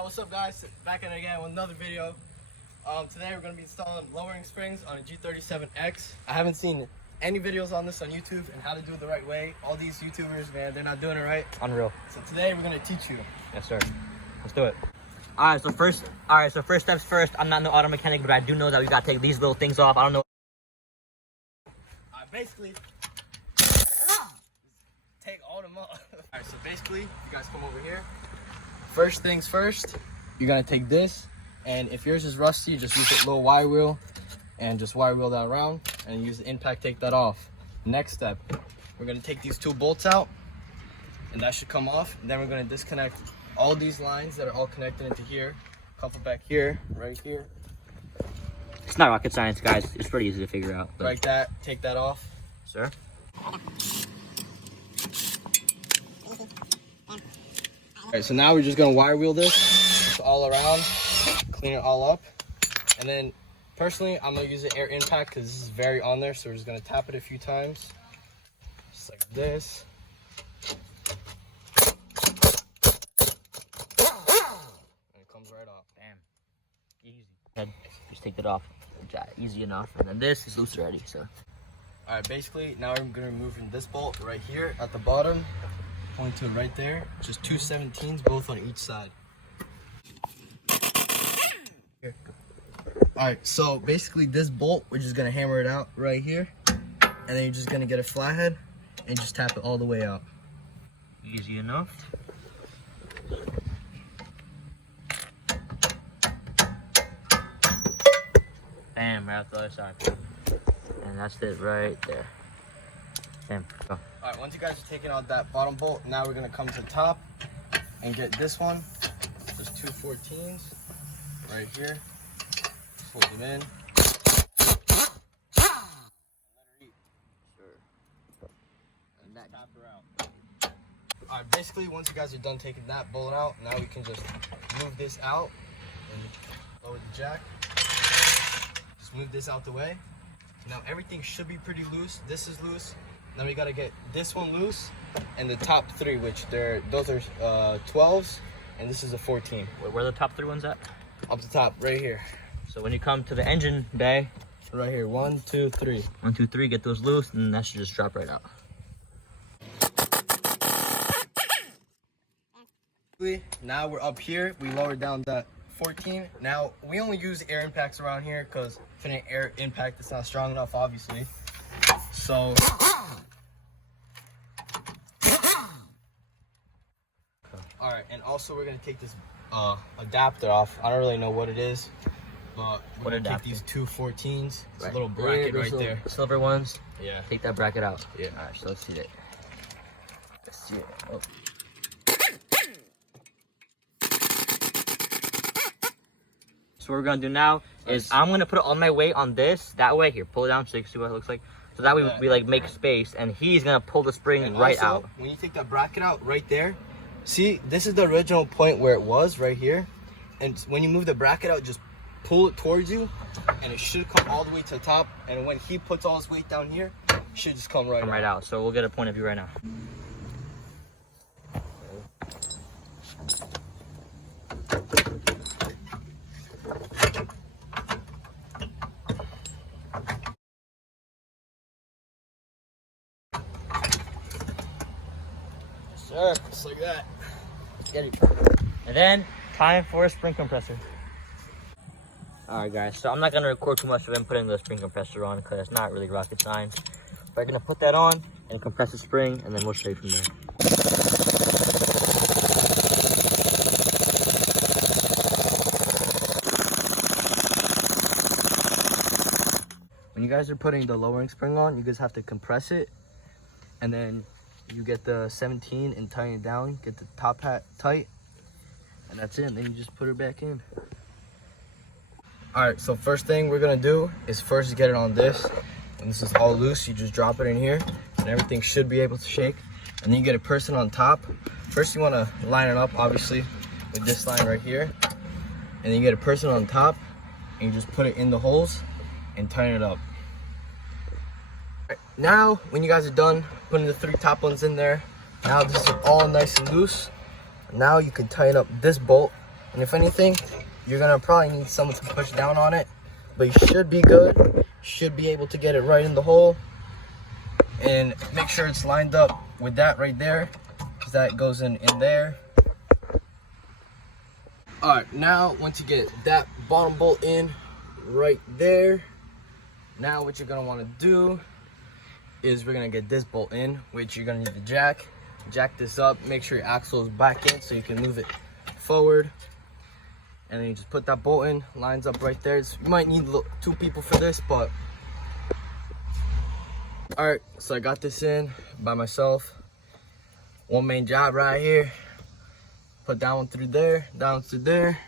Alright, what's up guys? Back in again with another video. Today we're going to be installing lowering springs on a G37x. I haven't seen any videos on this on YouTube and how to do it the right way. All these YouTubers, man, they're not doing it right. Unreal. So today we're going to teach you. Yes, sir. Let's do it. Alright, so first steps first. I'm not no auto mechanic, but I do know that we got to take these little things off. I don't know. Basically, take all them off. Alright, so basically, you guys come over here. First things first, you're gonna take this, and if yours is rusty, just use a little wire wheel and just wire wheel that around and use the impact, take that off. Next step, we're gonna take these two bolts out and that should come off. And then we're gonna disconnect all these lines that are all connected into here, a couple back here, right here. It's not rocket science, guys. It's pretty easy to figure out. But... Like that, take that off. Sir? Alright, so now we're just gonna wire wheel this just all around, clean it all up, and then personally I'm gonna use an air impact because this is very on there, so we're just gonna tap it a few times, just like this. And it comes right off. Bam. Easy. Just take it off. Easy enough. And then this is loose already. So. Alright, basically now I'm gonna remove this bolt right here at the bottom. Point to it right there, just two 17s, both on each side. Alright, so basically this bolt, we're just gonna hammer it out right here, and then you're just gonna get a flathead and just tap it all the way out. Easy enough. Bam, right off the other side. And that's it right there. Bam, go. Alright, once you guys are taking out that bottom bolt, now we're gonna come to the top and get this one. There's two 14s right here. Hold them in. And that tap her out. Alright, basically once you guys are done taking that bolt out, now we can just move this out and lower the jack. Just move this out the way. Now everything should be pretty loose. This is loose. Then we gotta get this one loose and the top three, which those are 12s, and this is a 14. Where are the top three ones at? Up the top, right here. So when you come to the engine bay, right here, 1, 2, 3. 1, 2, 3, get those loose, and that should just drop right out. Now we're up here. We lowered down that 14. Now we only use air impacts around here because if it ain't air impact, it's not strong enough, obviously. So. Alright, and also we're gonna take this adapter off. I don't really know what it is, but we're gonna take these two 14s. It's a little bracket right there. Silver ones? Yeah. Take that bracket out. Yeah. Alright, so let's see it. Let's see it. Oh. So what we're gonna do now is I'm gonna put all my weight on this. That way, here, pull it down so you can see what it looks like. So that way we like make space, and he's gonna pull the spring and right also, out. When you take that bracket out right there, see, this is the original point where it was right here. And when you move the bracket out, just pull it towards you, and it should come all the way to the top. And when he puts all his weight down here, it should just come right out. So we'll get a point of view right now. Sir, just like that. Get it. And then, time for a spring compressor. Alright guys, so I'm not going to record too much of him putting the spring compressor on because it's not really rocket science. We're going to put that on and compress the spring, and then we'll show you from there. When you guys are putting the lowering spring on, you guys have to compress it, and then you get the 17 and tighten it down, get the top hat tight, and that's it. And then you just put it back in. Alright, so first thing we're gonna do is first get it on this. When this is all loose, you just drop it in here and everything should be able to shake. And then you get a person on top. First you wanna line it up, obviously, with this line right here. And then you get a person on top and you just put it in the holes and tighten it up. Now, when you guys are done putting the 3 top ones in there, now this is all nice and loose. Now you can tighten up this bolt And if anything, you're gonna probably need someone to push down on it, but you should be good. Should be able to get it right in the hole, and make sure it's lined up with that right there, because that goes in there. All right, now once you get that bottom bolt in right there, now what you're gonna want to do is we're gonna get this bolt in, which you're gonna need to jack this up, make sure your axle is back in so you can move it forward, and then you just put that bolt in, lines up right there. You might need 2 people for this, but all right, so I got this in by myself. One main job right here. Put that one through there, down through there,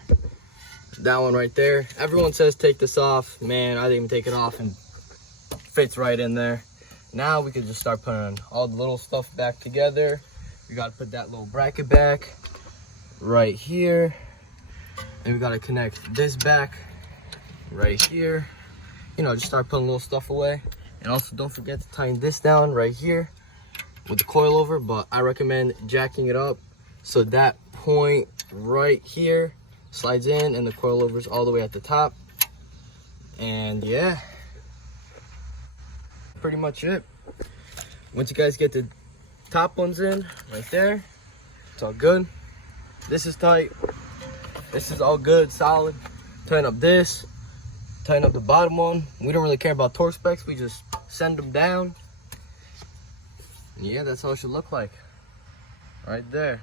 that one right there. Everyone says take this off. Man, I didn't even take it off and fits right in there. Now we can just start putting all the little stuff back together. We gotta put that little bracket back right here. And we gotta connect this back right here. You know, just start putting little stuff away. And also don't forget to tighten this down right here with the coilover, but I recommend jacking it up so that point right here slides in and the coilover is all the way at the top. And yeah, pretty much it. Once you guys get the top ones in right there, it's all good. This is tight. This is all good, solid. Tighten up this, tighten up the bottom one. We don't really care about torque specs, we just send them down. And yeah, that's how it should look like right there.